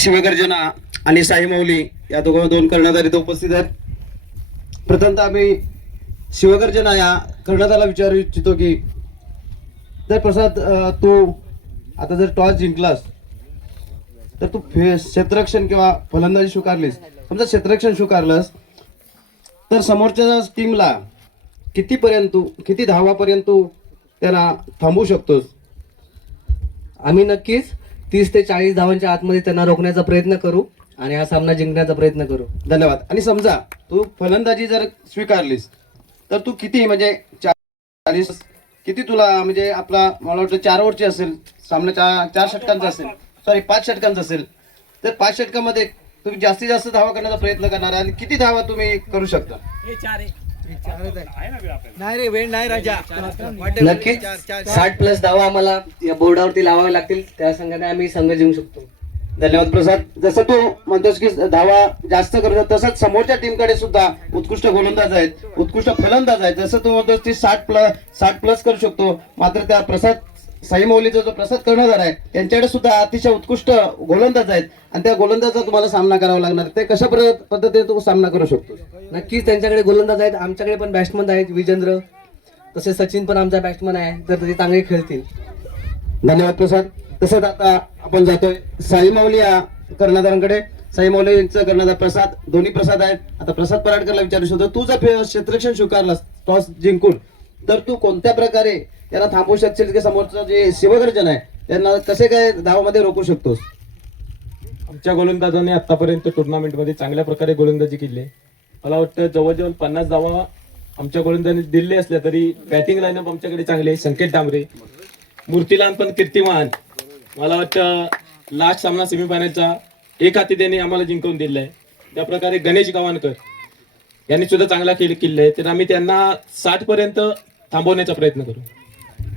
शिवगर्जना आणि साई माऊली या दोन कर्णधार इथे उपस्थित आहेत. प्रथमतः आम्ही शिवगर्जना या कर्णधाराला विचारू इच्छितो की जर प्रसाद तू आता जर टॉस जिंकलास तर तू क्षेत्ररक्षण किंवा फलंदाजी स्वीकारलीस, समजा क्षेत्ररक्षण स्वीकारलंस तर समोरच्या टीमला किती धावापर्यंत तू त्यांना थांबवू शकतोस? आम्ही नक्कीच 30 ते 40 धावांच्या आतमध्ये त्यांना रोखण्याचा प्रयत्न करू आणि हा सामना जिंकण्याचा प्रयत्न करू. धन्यवाद. आणि समजा तू फलंदाजी जर स्वीकारलीस तर तू किती म्हणजे 40 किती तुला म्हणजे आपला मला वाटतं 4 ओव्हरची असेल, सामना 4 षटकांचा असेल, सॉरी 5 षटकांचा असेल, तर 5 षटकामध्ये तुम्ही जास्तीत जास्त धावा करण्याचा प्रयत्न करणार आणि किती धावा तुम्ही करू शकता? नाही रे, वेळ नाही राजा. नक्कीच 60+ धावा आम्हाला या बोर्डावरती लावावे लागतील, त्या संघाने आम्ही संघ जिंकू शकतो. धन्यवाद प्रसाद. जसं तू म्हणतोस की धावा जास्त करू तसंच समोरच्या टीमकडे सुद्धा उत्कृष्ट गोलंदाज आहेत, उत्कृष्ट फलंदाज आहेत. जसं तू म्हणतोस ती 60+ करू शकतो, मात्र त्या प्रसाद साई माऊलीचा जो प्रसाद कर्णधार आहे त्यांच्याकडे सुद्धा अतिशय उत्कृष्ट गोलंदाज आहेत आणि त्या गोलंदाजाचा तुम्हाला सामना करावा लागणार. ते कशा पद्धतीने तू सामना करू शकतो? नक्कीच त्यांच्याकडे गोलंदाज आहेत, आमच्याकडे पण बॅट्समन आहेत, विजेंद्र तसेच सचिन पण आमचा बॅट्समन आहे, तर ते चांगले खेळतील. धन्यवाद प्रसाद. तसंच आता आपण जातोय साई माऊली या कर्णधारांकडे. साई माऊलींचं कर्णधार प्रसाद, दोन्ही प्रसाद आहेत. आता प्रसाद पराडकरला विचारू शकतो, तू जर क्षेत्ररक्षण स्वीकारलास टॉस जिंकून तर तू कोणत्या प्रकारे त्यांना थांबवू शकशील की समोरचं जे शिवगर्जन आहे त्यांना कसे काय धावामध्ये रोखू शकतोस? आमच्या गोलंदाजाने आतापर्यंत टुर्नामेंटमध्ये चांगल्या प्रकारे गोलंदाजी केली. मला वाटतं जवळजवळ 50 धावा आमच्या गोलंदाजाने दिले असल्या तरी बॅटिंग लाईनअप आमच्याकडे चांगले. संकेत डांबरे, मूर्तीलान पण कीर्तिमान. मला वाटतं लास्ट सामना सेमीफायनलचा एक हाती त्यांनी आम्हाला जिंकवून दिलाय. त्या प्रकारे गणेश गवाणकर यांनी सुद्धा चांगला खेळ केलाय, तर आम्ही त्यांना 60 पर्यंत थांबवण्याचा प्रयत्न करू.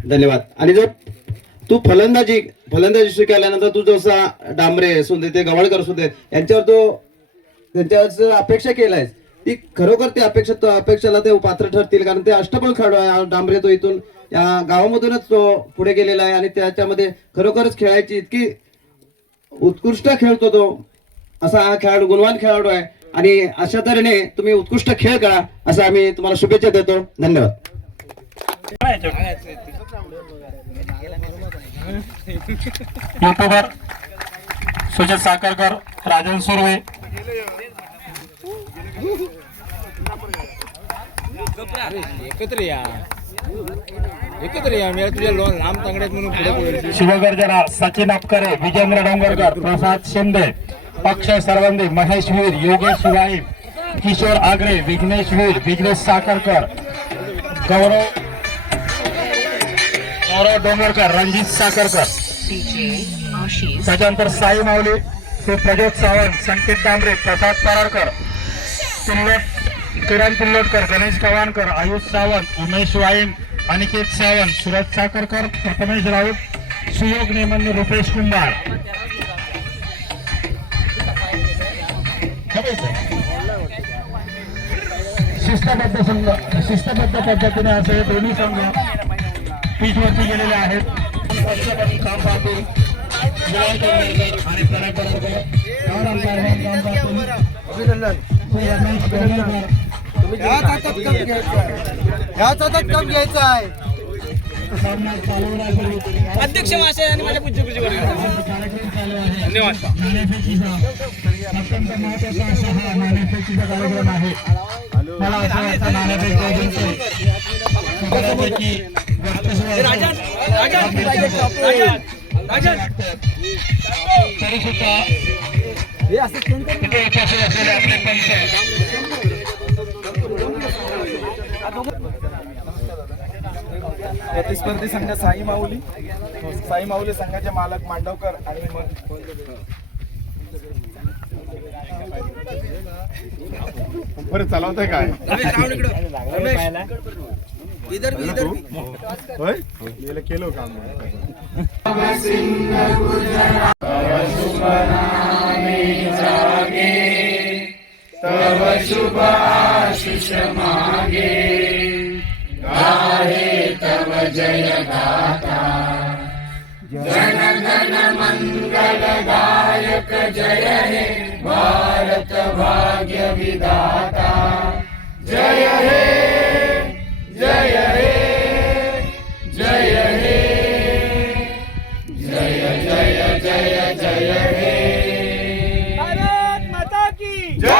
धन्यवाद. आणि जर तू फलंदाजी स्वीकारल्यानंतर तू जसा डांबरे असू दे, ते गवाणकर असू दे, त्यांच्यावर अपेक्षा केलायस, ती खरोखर ती अपेक्षाला ते पात्र ठरतील? कारण ते अष्टपैलू खेळाडू आहे. डांबरे तो इथून या गावामधूनच तो पुढे गेलेला आहे आणि त्याच्यामध्ये खरोखरच खेळायची इतकी उत्कृष्ट खेळतो तो. असा हा खेळाडू गुणवान खेळाडू आहे आणि अशा तऱ्हेने तुम्ही उत्कृष्ट खेळ करा असं आम्ही तुम्हाला शुभेच्छा देतो. धन्यवाद. युट्यूबर सुजित साखरकर, राजन सुर्वे. एकत्र या मी तुझ्या लांब तांगड्यात म्हणून पुढे शिवगर्जना सचिन अपकरे, विजेंद्र डोंगरकर, प्रसाद शिंदे, अक्षय सरवंदे, महेश वीर, योगेश वाईम, किशोर आगरे, विघ्नेश वीर, विघ्नेश साखरकर, गौरव डोंगरकर, रणजित साखरकर. त्याच्यानंतर साई माऊली, प्रज्योत सावंत, संकेत डांबरे, प्रसाद पराडकर, किरण पिल्लोटकर, गणेश गवाणकर, आयुष सावंत, उमेश वाईम, अनिकेत सावंत, सुरज साखरकर, प्रथमेश राऊत, सुयोग नेमन, रुपेश कुंभार. शिस्तबद्ध पद्धतीने असे दोन्ही संघ पिचवरती गेलेले आहेत. काम पाहतील आणि कम घ्यायचा आहे. अध्यक्ष महाशय आणि माझ्या पूज्य धन्यवाद. अत्यंत महत्वाचा असा हा नाणेफेकीचा कार्यक्रम आहे. मला असं वाटतं नाणेफेक तरी सुद्धा तिथे उपस्थित असलेले आपले पंच प्रतिस्पर्धी संघ साई माऊली संघाचे मालक मांडवकर आणि बरं चालवतंय काय होय केलो काम. तव शुभ आशीष मागे, गाहे तव जय गाथा. जन गण मंगल गायक मालक जय हे भारत भाग्य विधाता जय हे जय हे जय हे जय जय जय जय हे भारत माता की जय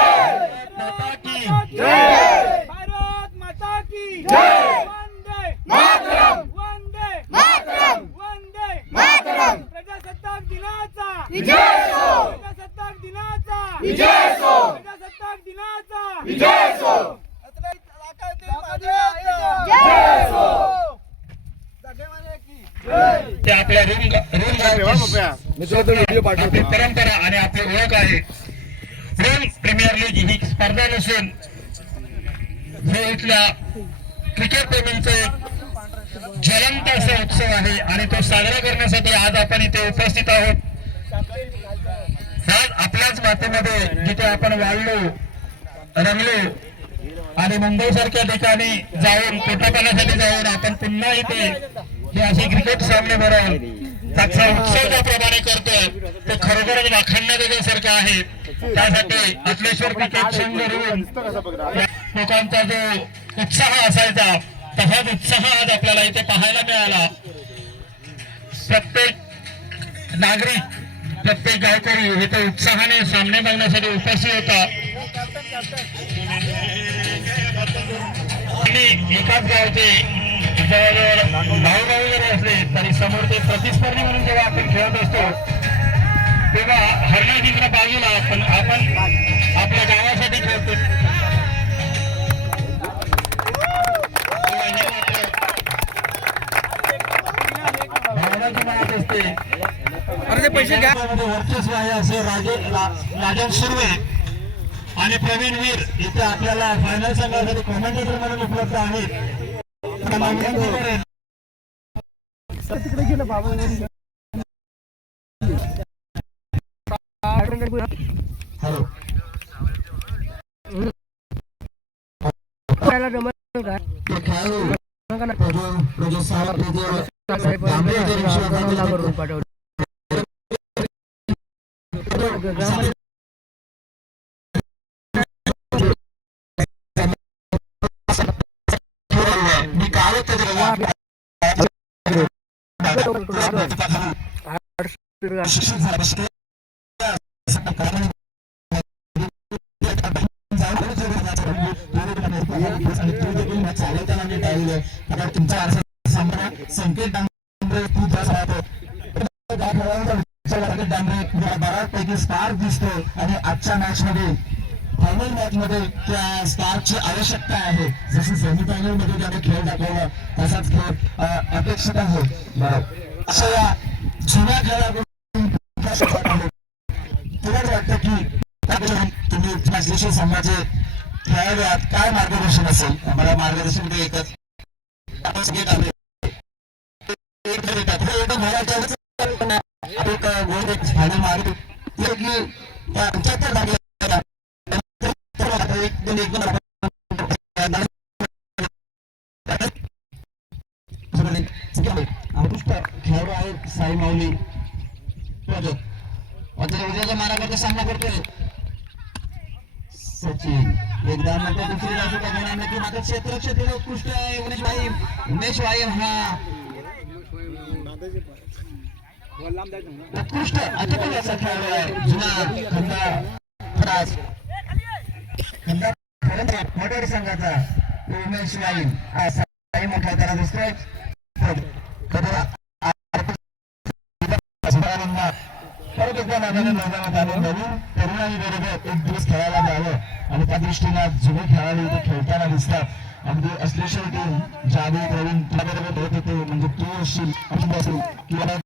माता की जय भारत माता की जय वंदे मातरम वंदे मातरम वंदे मातरम प्रजासत्ताक दिनाचा विजय असो प्रजासत्ताक दिनाचा विजय असो प्रजासत्ताक दिनाचा विजय असो ते आपल्या आपली परंपरा आणि आपली ओळख आहे. रोम प्रीमियर लीग ही स्पर्धा नसून हे इथल्या क्रिकेट प्रेमींचा एक ज्वलंत असा उत्सव आहे आणि तो साजरा करण्यासाठी आज आपण इथे उपस्थित आहोत. आज आपल्याच मातीमध्ये जिथे आपण वाढलो रंगलो आणि मुंबई सारख्या ठिकाणी जाऊन पोटापाण्यासाठी जाऊन आपण पुन्हा इथे हे असे क्रिकेट सामने भरवून त्याचा उत्सव ज्याप्रमाणे करतोय तो खरोखरच वाखाणण्यात येण्यासारखं आहे. त्यासाठी अखिलेश्वर क्रिकेट संघ होऊन लोकांचा जो उत्साह असायचा तसाच उत्साह आज आपल्याला इथे पाहायला मिळाला. प्रत्येक नागरिक प्रत्येक गावकरी इथे उत्साहाने सामने बघण्यासाठी उपस्थित होता. आणि एकाच गावचे जवळजवळ भाऊ जरी असले तरी समोर ते प्रतिस्पर्धी म्हणून जेव्हा आपण खेळत असतो तेव्हा हरणा जिंकणं बाजूला पण आपण आपल्या गावासाठी खेळतो. भावनाची मनात असते. वर्चस्व आहे असे राजन सुर्वे आणि प्रवीण वीर इथे आपल्याला फायनल संघासाठी कॉमेंटेटर म्हणून उपलब्ध आहेत. हॅलो मी काय तुमचा संकेत बऱ्यापैकी स्टार दिसतो आणि आजच्या मॅच मध्ये फायनल मॅच मध्ये त्या स्टारची आवश्यकता आहे. जसं सेमीफायनल मध्ये त्याने खेळ दाखवला तसाच खेळ अपेक्षित आहे. अशा या जुन्या खेळाकडून तुला वाटतं की तुम्ही विश्लेषण संघाचे खेळाडू आहात, काय मार्गदर्शन असेल? मला मार्गदर्शन एकच खेळाडू आहेत साई माऊली उद्याच्या माराकडे सामना करतोय सचिन. एकदा मात्र दुसरी बाजू बघणार नाही की मात्र क्षेत्र उत्कृष्ट उमेश वाईन हा उत्कृष्ट असा खेळाडू आहे. जुना मोठ्या संघाचा उमेश वाईन हा साई मोठा त्याला दिसतोय. परत एकदा मैदानात आणून धरून तरुणाई बरोबर एक दिवस खेळायला जावं आणि त्या दृष्टीनं जुने खेळाडू इथे खेळताना दिसतात. अगदी अश्लेषण टीम जादू प्रवीण बरोबर होत होते म्हणजे तू असशील असेल किंवा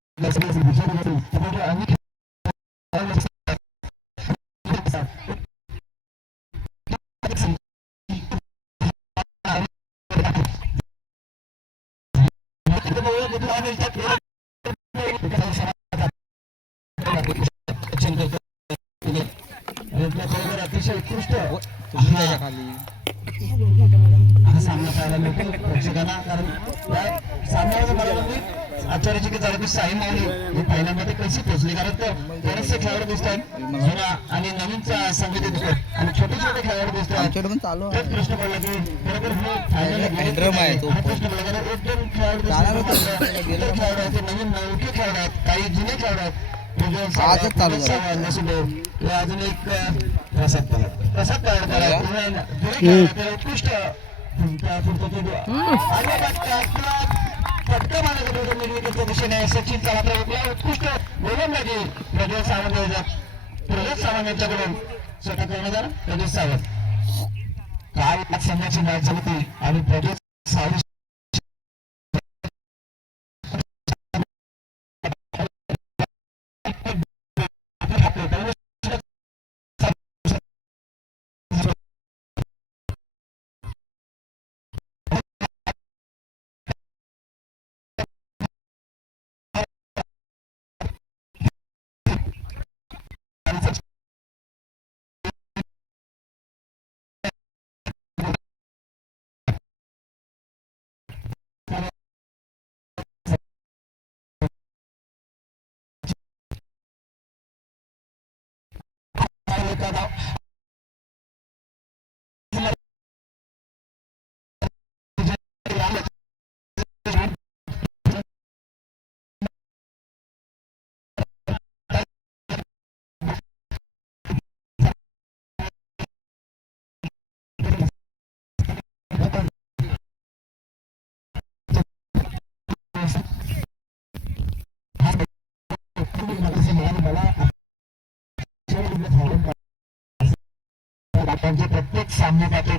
अतिशय उत्कृष्ट सामना पाहायला मिळतो प्रेक्षकांना. कारण या सामन्यामध्ये मला आश्चर्याची की झालं की साई माऊली हे पहिल्यामध्ये कशी पोहोचली, कारण तर बरेचसे खेळाडू दिसतात जुना आणि नवीनचा संगीत दिसतात आणि छोटे छोटे खेळाडू दिसतात. तेच प्रश्न पडला की बरोबर हे फायनलला गेले हा प्रश्न पडला, कारण एक दोन खेळाडू दिसतात, इतर खेळाडू आहेत, नवीन नवखे खेळाडू आहेत, काही जुने खेळाडू आहेत. आजच चालू झालं अजून एक प्रसाद पवार उत्कृष्ट फटका मारण्याचा निर्मितीच्या दिशेने सचिन चव्हाण उत्कृष्ट गोलंदाजी प्रज्वल सावंत यांच्याकडून स्वतः कर्णधार प्रज्वल सावंत. काय संघाची मॅच झाली होती आणि प्रज्वल सावंत प्रत्येक सामन्यासाठी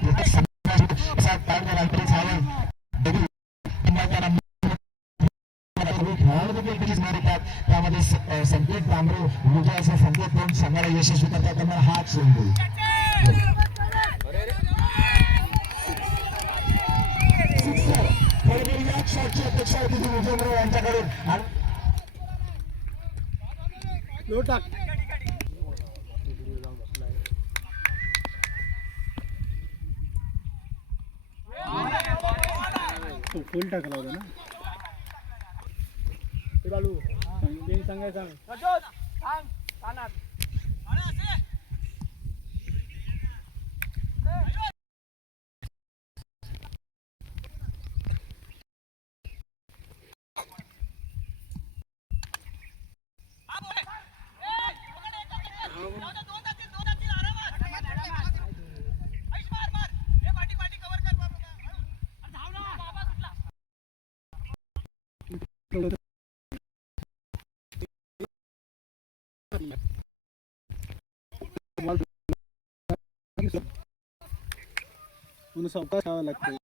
त्यामध्ये संकेत तांबरे विजय असे संकेत देऊन संघाला यशस्वी करतात. त्यांना हात सोडून अपेक्षा होती की विजयराव यांच्याकडून फुल टाकला होता ना म्हणून स्वतः खावं लागतं.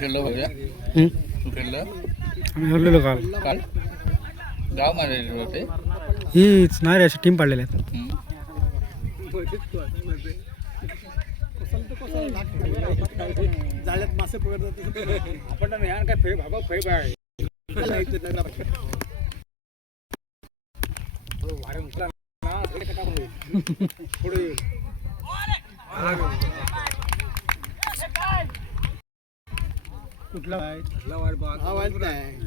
खेळलो बघा खेळलं आम्ही हरलेलो काल काल गाव मारलेले होते हीच नाही रे अशी टीम पाडलेल्या आहेत. जाळ्यात मासे पकडतात आपण काय फै भाबा फै बाय पुढे कुठला आवाज नाही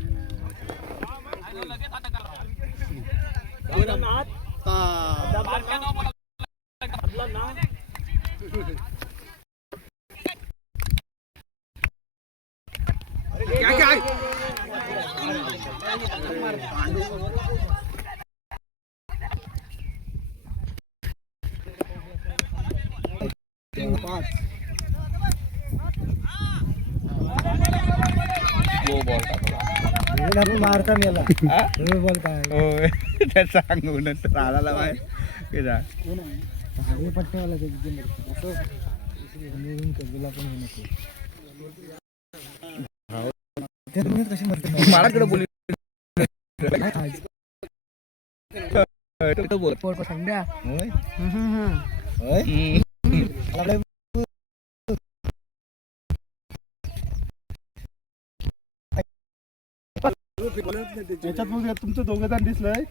मारता मेला बॉल काय होय त्याचा अंगूनच आला बाय केला पट्ट्यावाला माझ्याकडे बोली संध्या याच्यात मग तुमचं दोघं जण दिसलंय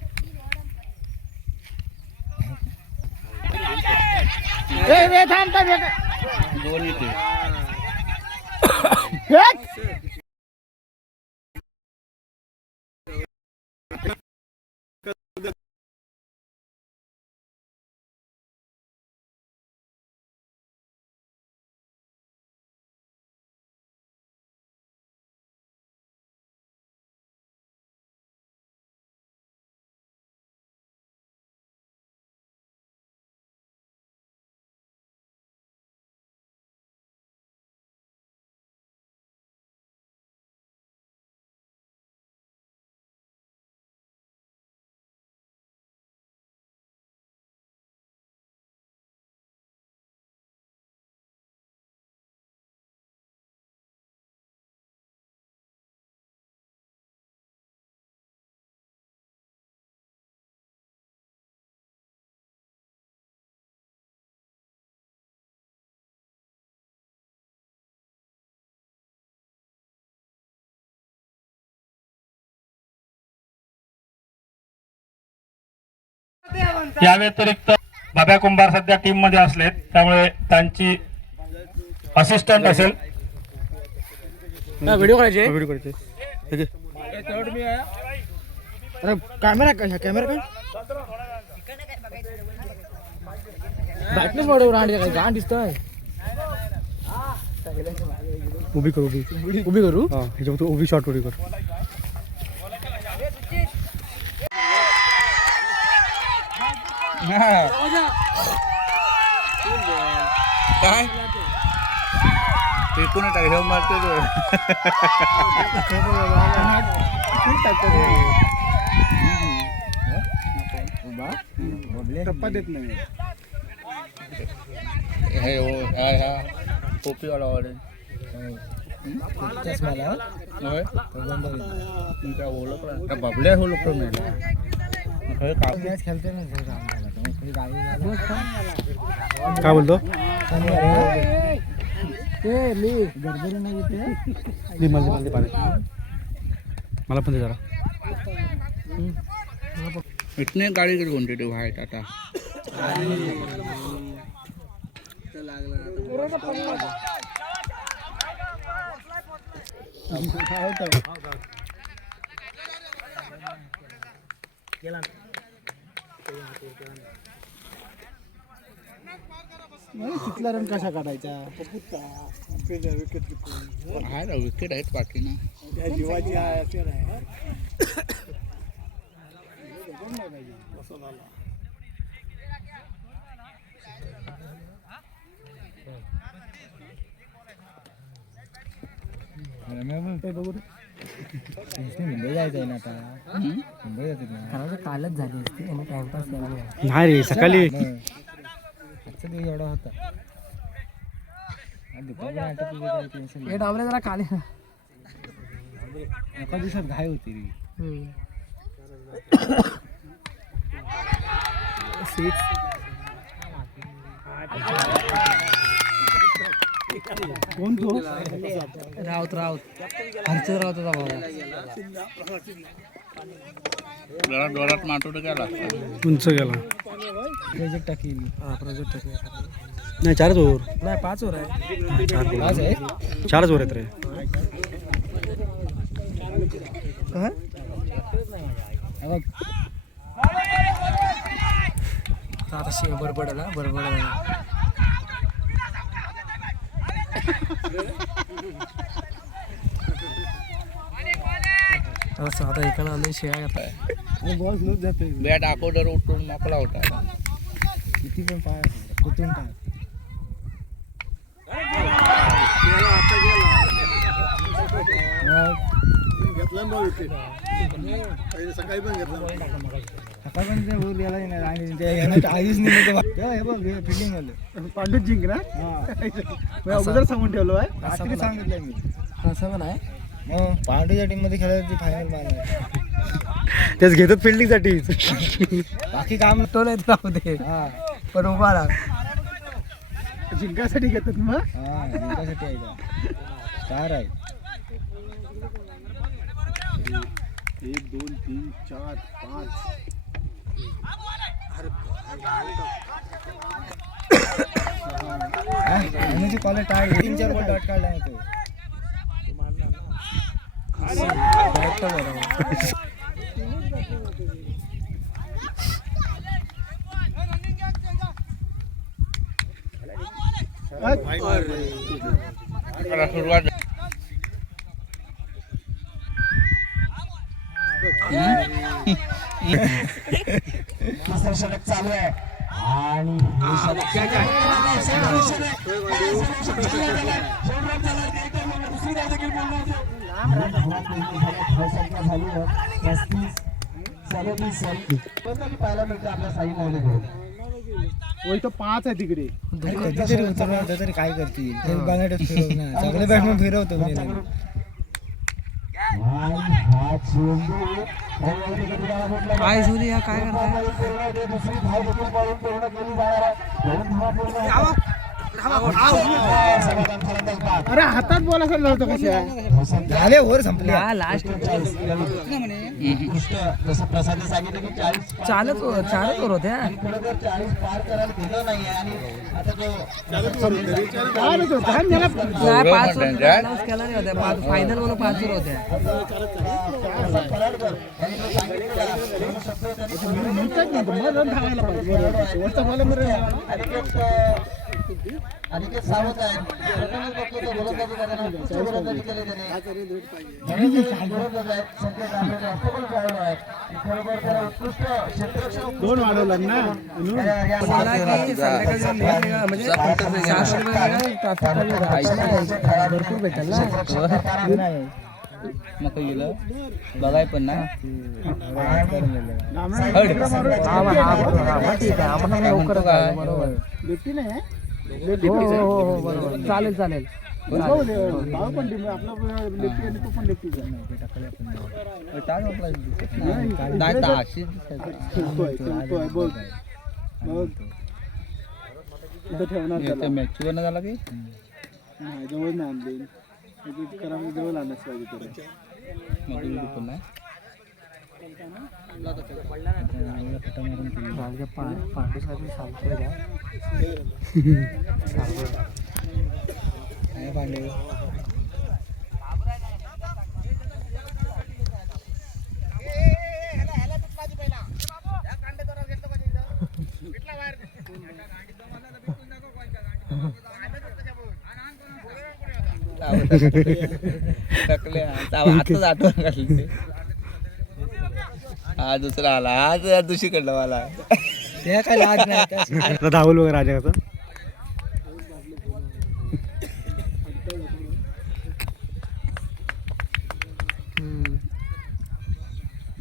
या व्यतिरिक्त बाब्या कुंभार सध्या टीम मध्ये असलेत, त्यामुळे त्यांची असिस्टंट असेल. व्हिडिओ करायचे अरे कॅमेरा काय बॅटनेच वाढव रांड काय गाण दिसतंय. उभी करू ह्याच्यावर उभी शॉट उडी कर. काय फेकून टाकलं मारतो टप्पा देत नाही हे हा टोपीवाला वाले बबल्या ओळखलं नाही खेळते ना काय बोलतो मी गडबडी नाही येते मला पण जरा इतने गाड़ी की क्वांटिटी भाई टाटा तिथला रन कसा काढायचा आहे ना विकेट आहेत बाकी ना जीवाची मुंबई जायचंय ना आता मुंबई जाते ना कालच झाली असती आणि टाइमपास केला नाही रे सकाळी आजचा दिवस एवढा होता. हे डाबरे जरा काले एका दिवसात घाय होती रे. कोण तो राऊत हर्षद राऊत होता भाऊ. जरा डोळ्यात माटोट गेला उंच गेला प्रोजेक्ट टाकील नाही 4 ओव्हर नाही 5 ओव्हर आहे 4 ओव्हर आहेत रे. आता बरबडला आता इकडं आले शिया घातलाय बॉल स्लो जाते बॅट अगोदर उठून मोकळा होता किती पण पाय कुठून काय पांडूच जिंकणार अगोदर सांगून ठेवलो आहे रात्री सांगितलंय मी असं पण आहे पांडूच्या टीम मध्ये खेळायची फायनल मारणार तेच घेतात फिल्डिंगसाठी बाकी काम तो नाही राहते पण उभा राहा जिंकासाठी घेतात मग जिंकासाठी आहे का स्टार आहे 1 2 3 4 5 कॉलेज टायर 3-4 बॉल डॉट काढला नाही चालू आहे आणि पाहायला मिळते आपल्या साई माऊलीकडे तो 5 आहे तिकडे कधीतरी उतरवलं तरी काय करतील सगळे बॅट्समॅन फिरवतो काय सूर्य काय करताय अरे हातात बॉल असेल नव्हतं कशा झाले ओव्हर संपले लास्ट जसं प्रसादने सांगितलं की 40 चालच ओव्हर होत्या खरोखर 40 पार करायला दिलं नाही आणि आता पाच केला नाही होत्या फायनल म्हणून 5 ओव्हर होत्या अनिकेत सावंत आहे गोलंदाजी करताना उत्कृष्ट गोलंदाजी केली त्याने संकेत आहे खरोखर त्याला उत्कृष्ट क्षेत्ररक्षण 2 वाढवला ना भरपूर भेटेल ना मग गेलं बघाय पण ना ठीक आहे आपण लवकर बरोबर भेटती नाही हो बरोबर चालेल चालेल भाव पण टीम आपला लेफ्टी आणि तो पण लेफ्टी खेळतोय बघ बघ इथं ठेवणार त्याला मॅच वर झाला की नाही जवळ नाही आणले करा जवळ आणच पाहिजे पण नाही पांडू साहेब सांगतोय पांडे टाकले आताच आठवण घातली हा दुसरा आला आज दुसरी कडलं मला ते काय लाज नाही धावल वगैरे राजा कसं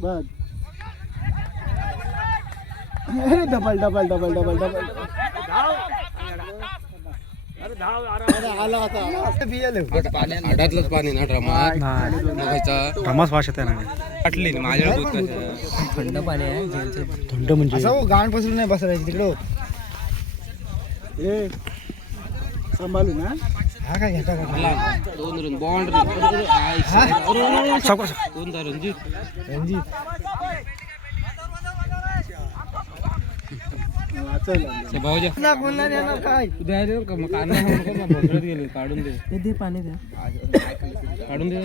बघ double double double double double आडातलंच पाणी ना धमास वाशत आहे ना वाटली माझ्या दूध थंड पाणी आहे थंड म्हणजे असं गाण पसरून नाही बसरायची तिकडं ए सांभाळू ना हा काय घेता का 2 रन बाउंड्री कोणता रणजित काय काढून दे दे पाणी द्या काढून दे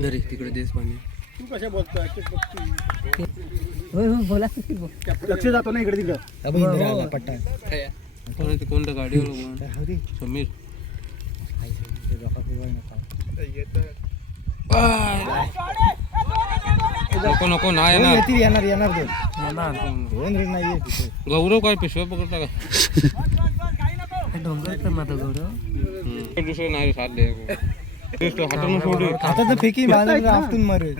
घरी तिकडे देस पाणी तू कशा बोलतोय होय हो बोला लक्ष जातो ना इकडे तिकडं पट्टा कोणत्या गाडीवर समीर नको नको नाही दोन येणार येतील, येणार दोन रे नाही येत. गौरव काय पिशव्या पकडता का दुसरं नाही साथ दे हातून सोडू आता तर फेकी बाजूला आपटून मारेल.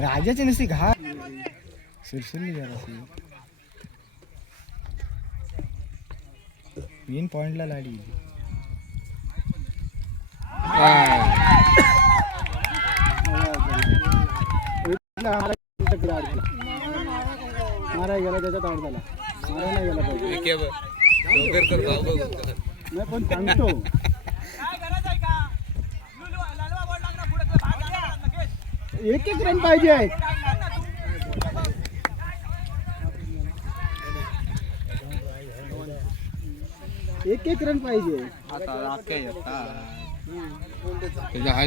राजाची नुसती घा सुरसुरली जरा मेन पॉइंटला लाडी. माराय गेला त्याच्यात आड झाला. मारा नाही गेला पाहिजे. नाही पण सांगतो एक रन पाहिजे. एक रन पाहिजे. त्याच्या हाय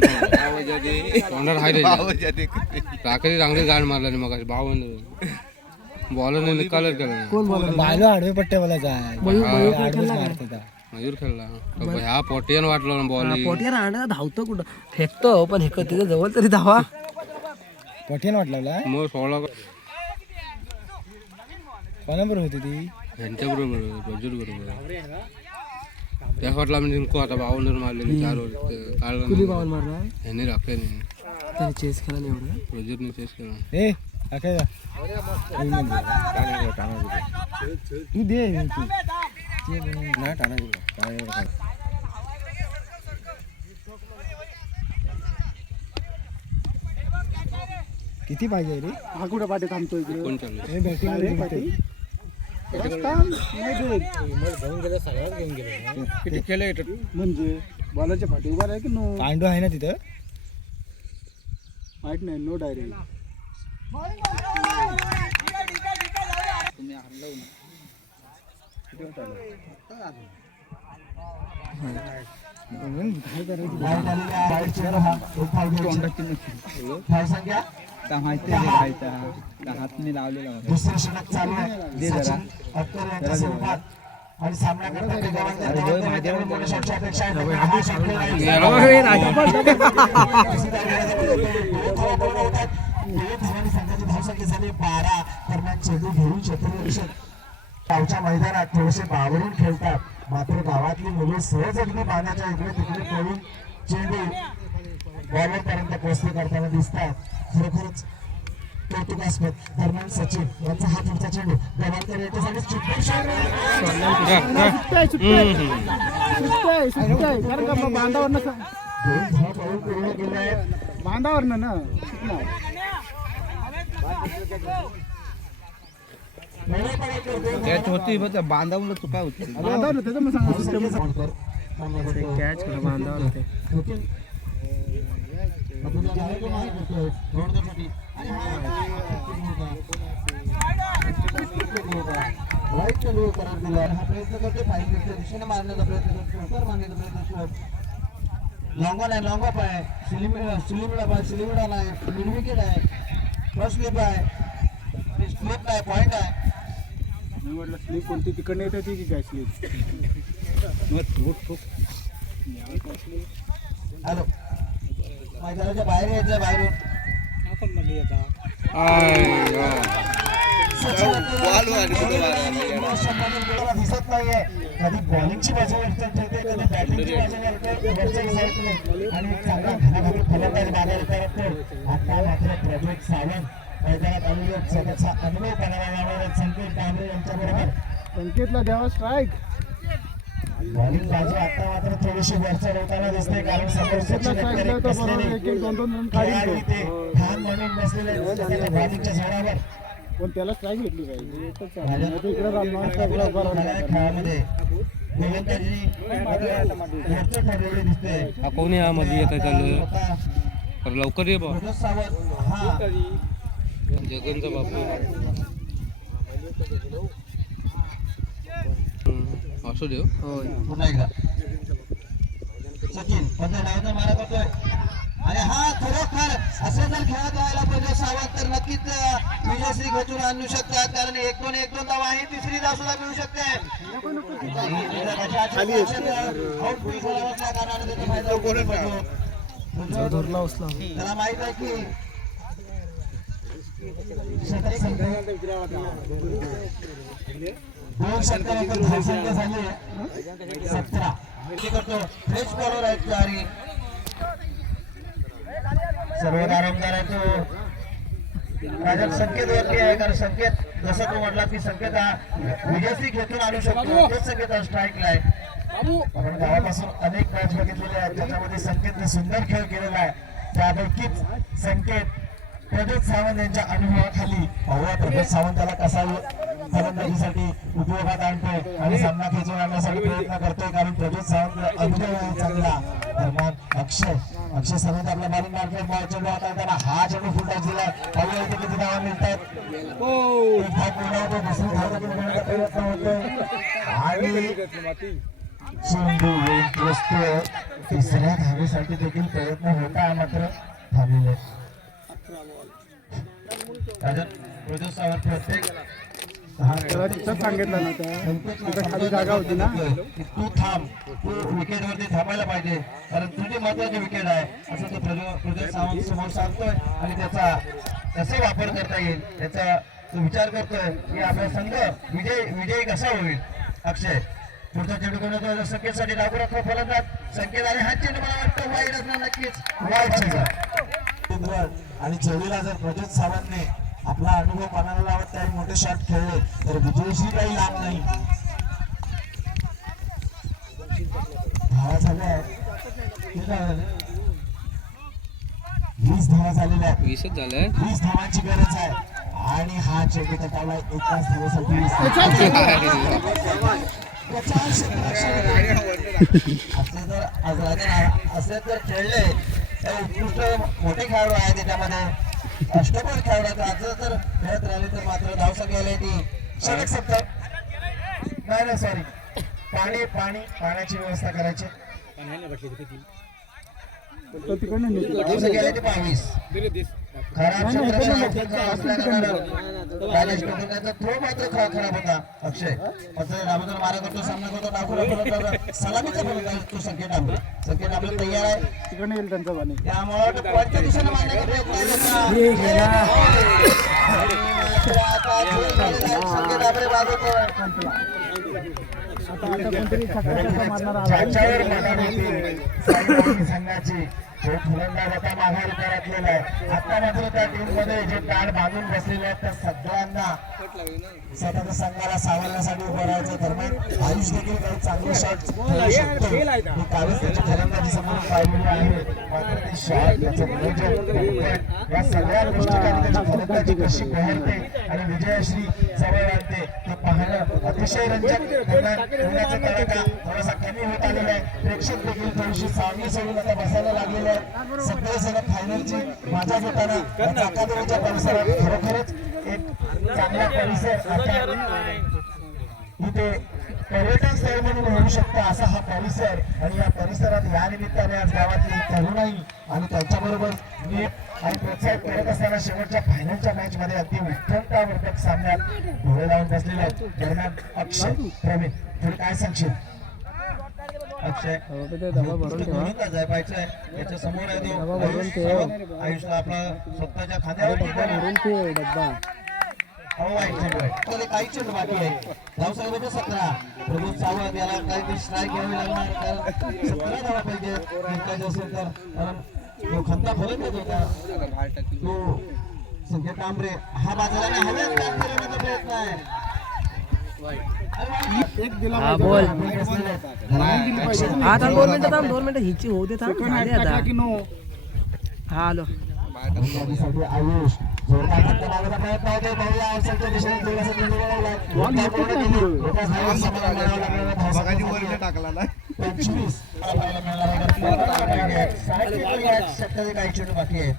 तोंडात हाय राखरी चांगली गाड मारला नाही मग बावन्न बॉलरने निकालच केला नाही. बायलो आडवे पट्ट्या मला जाय आडवेच मारत होता. मयूर खेळला ह्या पोटियन वाटलो ना बॉल पोटिया राहणार धावतो कुठं फेकतो पण हेक तिच्या जवळ तरी धावा. पठीण वाटला मग 16 कोणाबरोबर होती ती. यांच्याबरोबर बजूर बरोबर त्या वाटला म्हणजे जिंकू आता 52 मारले 4 ओव्हर मारला ह्यांनी राखले नाही त्याने चेस केला नाही एवढं. बजूरने चेस केला. ए काय तू दे किती पाहिजे रे. हा कुठं पाठी थांबतो इकडे. कोण चालू हे बॅटिंग म्हणजे बॉलाच्या पाठी उभा आहे की नो. पांडू आहे ना तिथं माहित नाही. नो डायरेक्ट हातने लावलेला गावच्या मैदानात थोडेसे बावरून खेळतात. मात्र गावातली मुलं सहज अगदी पाण्याच्या इकडे तिकडे पळून चेंडू बॉलर पर्यंत पोहोचणे करताना दिसतात. खरोखरच कौतुकास्पद. दरम्यान सचिन यांचा हा पुढचा चेंडू गवारकर याच्यासाठी बांधावर ना कॅच होती बांधावलं चुका होती. बांधावर त्याचं मग सांगा कॅच बांधावर होते. वाईट चेंडू करार दिला. हा प्रयत्न करतो फाईन दिशेने मारण्याचा प्रयत्न करतो. मारण्याचा प्रयत्न लॉंगॉन आहे. लॉंग ऑफ आहे. सिलिमिडा नाही. मिड विकेट आहे. फर्स्ट स्लिप आहे. स्लिप नाही. पॉईंट आहे. मी म्हटलं स्लीप कोणती तिकडनं येत होती की काय स्लीप. हॅलो मैदानाच्या बाहेर यायचं. बाहेरून दिसत नाहीये. कधी बॉलिंगची बाजू ठेवते कधी बॅटिंगची बाजू आणि चांगला घालाघाली फलंदाज मागायला करतो. आता मात्र प्रदीप सावंत मैदानात आलेले स्वतःचा अनुभव पणाला संकेत कांबळे यांच्याबरोबर. संकेतला द्यावा स्ट्राईक. बॉलिंग बाजू आता मात्र थोडीशी वरचढ होताना दिसते. कारण समोरचे खेळाडू ते ठाम म्हणून बसलेले बॉलिंगच्या जोरावर. पण त्याला स्ट्राईक घेतली पाहिजे. खेळामध्ये गोलंदाजी वरचढ ठरलेली दिसते. कोणी यामध्ये येत चालू लवकर ये बा. हा जगनचा बापू असू देव. पुन्हा एकदा सचिन पण डायचा मारा करतोय. आणि हा खरोखर असं जर खेळत राहायला प्रज्वल सावंत तर नक्कीच विजयश्री खेचून आणू शकतात, कारण 1-2 धावा आहे, तिसरी धाव सुद्धा मिळू शकते. त्याला माहित आहे की दोन षटकानंतर धावसंख्या झाली 17. करतो फ्रेश बॉलर आहेत चारी, सर्व आरामदार आहे तो. राजा संकेत वरती आहे, कारण संकेत जसं तो म्हटला की संकेत हा विजयश्री खेचून आणू शकतो, तोच संकेत स्ट्राईकला आहे. आपण गावापासून अनेक मॅच बघितलेले आहेत, त्याच्यामध्ये संकेतने सुंदर खेळ केलेला आहे. त्यापैकीच संकेत प्रज्वल सावंत यांच्या अनुभवाखाली पाहूया प्रज्वल सावंत त्याला कसा फलंदाजीसाठी उपयोगात आणतोय आणि सामना खेचून आणण्यासाठी प्रयत्न करतोय, कारण प्रज्वल सावंत अनुभव आहे चांगला. दरम्यान अक्षय सावंत आपल्या बॉलिंग मार्फत बॉल चेंडू हाताळताना हा चेंडू फुल टच दिला. पाहूया इथे किती धावा मिळतात. एक धाव पूर्ण होतो, दुसरी धाव देखील मिळण्याचा प्रयत्न होतोय आणि चेंडू बसतोय. तिसऱ्या धावेसाठी देखील प्रयत्न होता, मात्र थांबलेले. प्रज्वल सावंत प्रत्येक सांगितलं ना त्या खाली जागा होती ना, तू थांब, तू विकेट वरती थांबायला पाहिजे, कारण तुझी महत्वाची विकेट आहे असं तो प्रज्वल सावंत समोर सांगतोय आणि त्याचा वापर करता येईल, त्याचा तो विचार करतोय की आपला संघ विजयी कसा होईल. अक्षय पुढचा चेंडू कोण संकेतसाठी लागू राखतो फलंदाज संकेत, आणि हा चेंडू मला वाटतं वाईट असणार, नक्कीच वाईट. आणि जोडीला जर प्रज्वल सावंतने आपला अनुभव पणाला लावत काही मोठे शॉट खेळले तर विजयश्री काही लाभ नाही. धावा झाल्या 20 धावा झालेल्या आहेत, 20च झालंय. 20 धावांची गरज आहे आणि हा चेंडू तटाला एकाच धावेसाठी असे तर खेळले उत्कृष्ट मोठे खेळाडू आहे, त्याच्यामध्ये अष्टपैलू खेळाडू आज जर खेळत राहिले तर मात्र धावसंख्या आली ती षटक सप्तर. नाही सॉरी, पाण्याची व्यवस्था करायची. धावसंख्या आली ती 22. खराब राजेश टोकरण्याचा थ्रो मात्र खराब होता. अक्षय मात्र दामोदर मारा करतो, सामना करतो, डाकू सलामीचा फलंदाज तो संकेत डांबळे तयार आहे. तिकडे येईल त्यांचा पाणी. त्यामुळे पॉईंटच्या दिशेने मारण्याचा प्रयत्न संकेत डांबळे संघाची जो फलंदाज आता माघारी परतलेला आहे. आता मात्र त्या टीम मध्ये जे पॅड बांधून बसलेले आहेत त्या सगळ्यांना स्वतःच्या संघाला सावरण्यासाठी उभं राहायचं. दरम्यान आयुष देखील काही चांगले शॉट खेळू शकतो, ही कालच त्याची फलंदाजी समोर पाहिलेली आहे. मात्र ते शॉट, त्याचं नियोजन, या सगळ्या गोष्टी त्याची फलंदाजी कशी बहरते आणि विजयश्री जवळ आणते ते पाहणं अतिशय रंजक. होण्याचा तडाखा थोडासा कमी होत आलेला आहे. प्रेक्षक देखील थोडीशी सावली सोडून आता बसायला लागलेले आहेत. सगळे जण फायनलची मजा घेताना अकादमीच्या परिसरात खरोखरच एक चांगला परिसर आता इथे पर्यटन स्थळ म्हणून होऊ शकतं असा हा परिसर. आणि या परिसरात या निमित्ताने आज गावातील तरुणाई आणि त्यांच्याबरोबर नीट आणि प्रोत्साहित करत असताना शेवटच्या फायनलच्या मॅच मध्ये अगदी उत्तमतावर्धक सामन्यात डोळे लावून बसलेले आहेत. दरम्यान अक्षय प्रवीण थोडी काय सांगशील? अक्षय जायपायचंय याच्या समोर आहे तो आयुषला आपला स्वतःच्या खांद्यावर डब्बा काही चेंडू बाकी आहे. धावसंख्या 17. प्रभू सावंत याला काही स्ट्राईक घ्यावी लागणार, कारण 17 धावा पाहिजे जिंकायचे असेल तर, कारण तो खंता फलंदाज होता तो संकेत डांबळे. हा बाजूला हव्यात काम फिरवण्याचा प्रयत्न आहे. आता 2 मिनिटं हिची होऊ दे. हा आलो आयुष जोरदार फटका लागण्याचा प्रयत्न होते. बहुया अवसरच्या दिशेने थोडासा चेंडू वळवलाय. 25 षटकाचे काही चेंडू बाकी आहेत.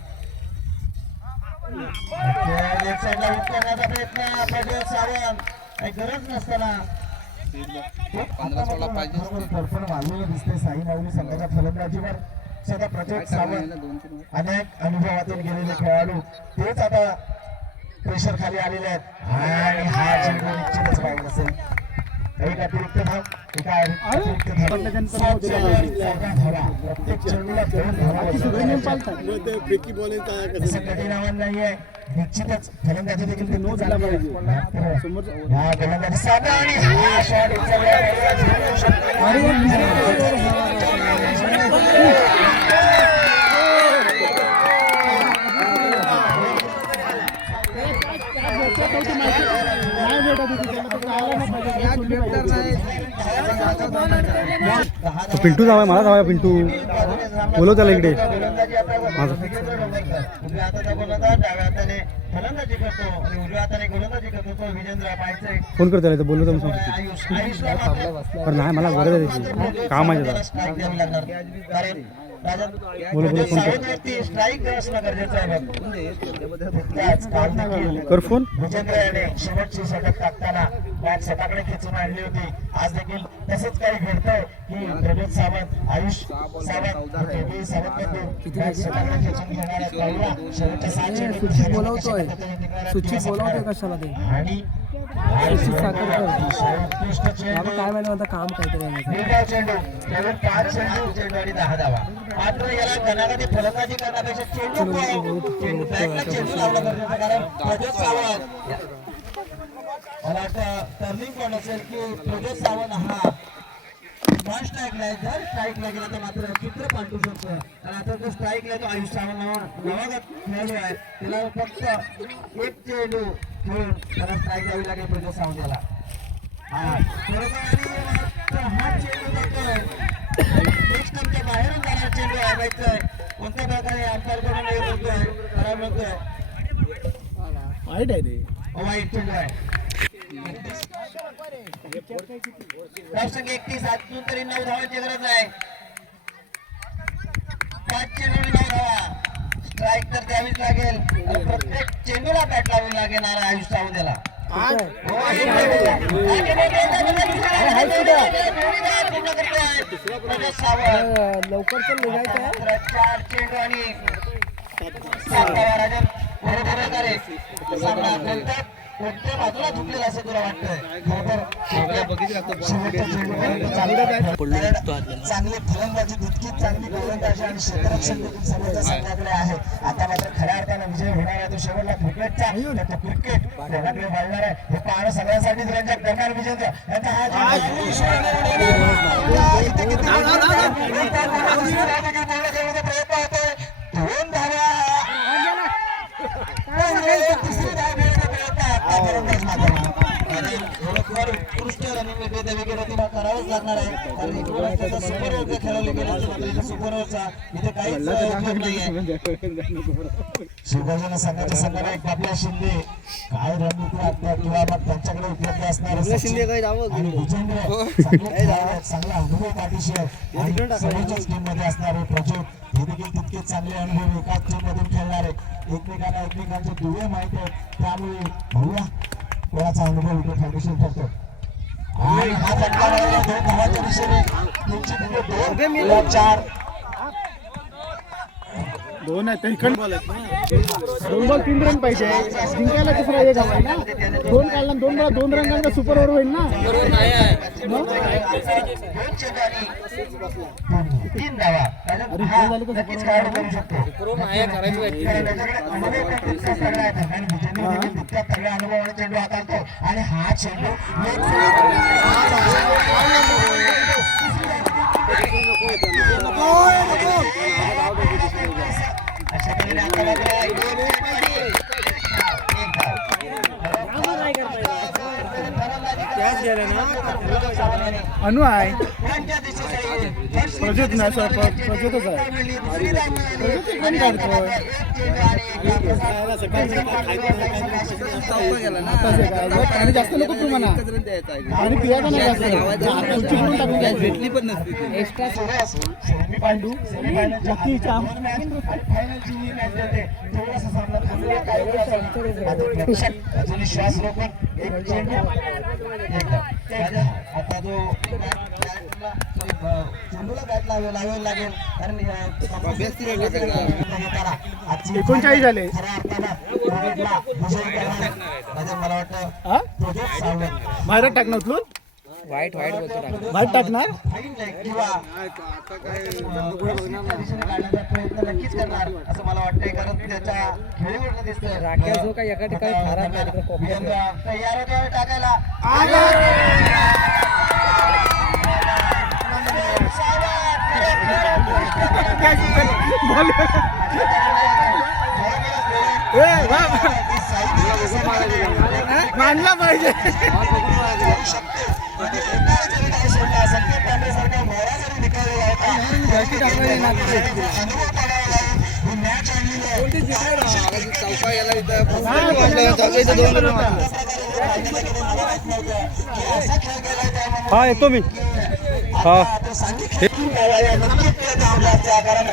लेफ्ट साईडला हिट करण्याचा प्रयत्न प्रज्वल सावंत, काही गरज नसताना 15-16 पाहिजे. फडफड वाढलेलं दिसते साई माऊली संघाच्या फलंदाजीवर. सध्या प्रज्योत सावंत अनेक अनुभवातून गेलेले खेळाडू तेच आता प्रेशर खाली आलेले आहेत आणि हा चेंडू निश्चितच पाहिजे असेल. एक अतिरिक्त धाव, एका अतिरिक्त धाव. प्रत्येक चेंडूला 2 धावा असं कठीण आव्हान नाहीये. निश्चितच फलंदाजी देखील तितकीच चांगली आहे. हा गोलंदाजी साधा आणि हा शॉट पिंटू जावा मला जावा पिंटू बोलव त्याला इकडे. फोन कर त्याला बोललो तर पण नाही मला गरज आहे काम आहे बोलो बोलो फोन कर फोन. विजेंद्रने शेवटची षटक टाकताना बॅट स्वतःकडे खेचून आणली होती. आज देखील तसंच काही घडतंय की प्रज्योत सावंत, आयुष सावंत, दोघेही सावंत बॅट स्वतःकडे खेचून घेणार आहेत. पाहूया शेवटच्या 6 चेंडू बोलवतोय कशाला ते आणि उत्कृष्ट चेंडू काय माहिती आता काम काहीतरी निर्धाव चेंडू केवळ 5 चेंडू आणि 10 धावा. मात्र याला गणागती फलंदाजी करण्यापेक्षा चेंडू बॅटला चेंडू लावला गरजेचं. कारण प्रज्योत सावंत मला वाटतं टर्निंग पॉईंट असेल की प्रज्योत सावंत हा नॉन स्ट्राईकला आहे. जर स्ट्राईकला गेला तर मात्र चित्र पालटू शकतो. आणि आता जो स्ट्राईकला तो आयुष सावंत नवागत खेळाडू आहे. त्याला फक्त एक चेंडू खेळून त्याला स्ट्राईक द्यावी लागेल प्रज्योत सावंत याला. हा चेंडू जातोय नेक्स्ट टाइमच्या बाहेरून जाणार चेंडू आहे. कोणत्या प्रकारे अंतर करून येतोय खराब होतोय. वाईट आहे ते वाईट चेंडू आहे. धावसंख्या 31 अजून तरी 9 धावांची गरज आहे. 5 चेंडू 9 धावा. स्ट्राईक तर द्यावीच लागेल. प्रत्येक चेंडूला बॅट लावावी लागणार आयुष सावंत याला. लवकर तर निघायचं आहे. 4 चेंडू आणि 7 धावा. राजन बरोबर करे सामना नंतर कोणत्या बाजूला झुकलेला असेल तुला वाटतंय? चांगली फलंदाजी तितकीच चांगली गोलंदाजी आणि क्षेत्ररक्षण देखील समोरच्या संघाकडे आहे. आता मात्र खऱ्या अर्थानं विजय होणार आहे तो शेवटला क्रिकेटचा. तर तो क्रिकेट कोणाकडे वळणार आहे हे पाहणं सगळ्यांसाठी रंजक करणार. विजेंद्र यांचा हा प्रयत्न होतोय. 2 धावा. उत्कृष्ट रनिंग विकेट करावंच लागणार आहे. कारण सुपर ओव्हर खेळवले गेले सुपर ओव्हरचा इथे काहीच उपयोग नाहीये. शिवराज संघाच्या संघाला एक बाबल्या शिंदे काय रणनीती आता किंवा मग त्यांच्याकडे उपलब्ध असणार आणि विजेंद्र चांगला अनुभव पाठीशी आहे. आणि सर्वच्याच टीम मध्ये असणारे प्रज्योत हे देखील तितकेच चांगले अनुभव एकाच टीम मधून खेळणारे. एकमेकांचे दुवे माहिती आहेत. त्यामुळे बघूया कोणाचा अनुभव इथे फायदेशीर ठरतो. आणि हा फटका लागला 2 धावांच्या दिशेने. 4 2 आहे ते बॉल 2 बॉल 3 रन पाहिजे. जिंकायला तिसरा एक हवा आहे ना. 2 काढला 2 बॉल 2 रनांचा सुपर ओव्हर होईल ना. 3 धावा. नक्कीच काय करू शकतो. अनुभवाने चेंडू हाताळतो आणि हा चेंडू अशा अनु आहे प्रज्योत नाही प्रज्योतच आहे. पाणी जास्त नको तू म्हणा. आणि पियाचा नाही भेटली पण नसते एक्स्ट्रा पांडू श्वास रोखून एक चेंडू आता जो चेंडूला बॅट लावावी लागेल कारण 39 झाले. मला वाटतं हा बाहेर टाकणार उचलून वाईट बोलतो बाहेर टाकणार किंवा काढण्याचा प्रयत्न नक्कीच करणार असं मला वाटतंय कारण त्याच्या खेळीवरनं दिसतंय. राख्या जो काही एका ठिकाणी खराब नाही तिकडे वीरेंद्र तयार होतोय टाकायला. मानला पाहिजे. हा येतो मी. हा कारण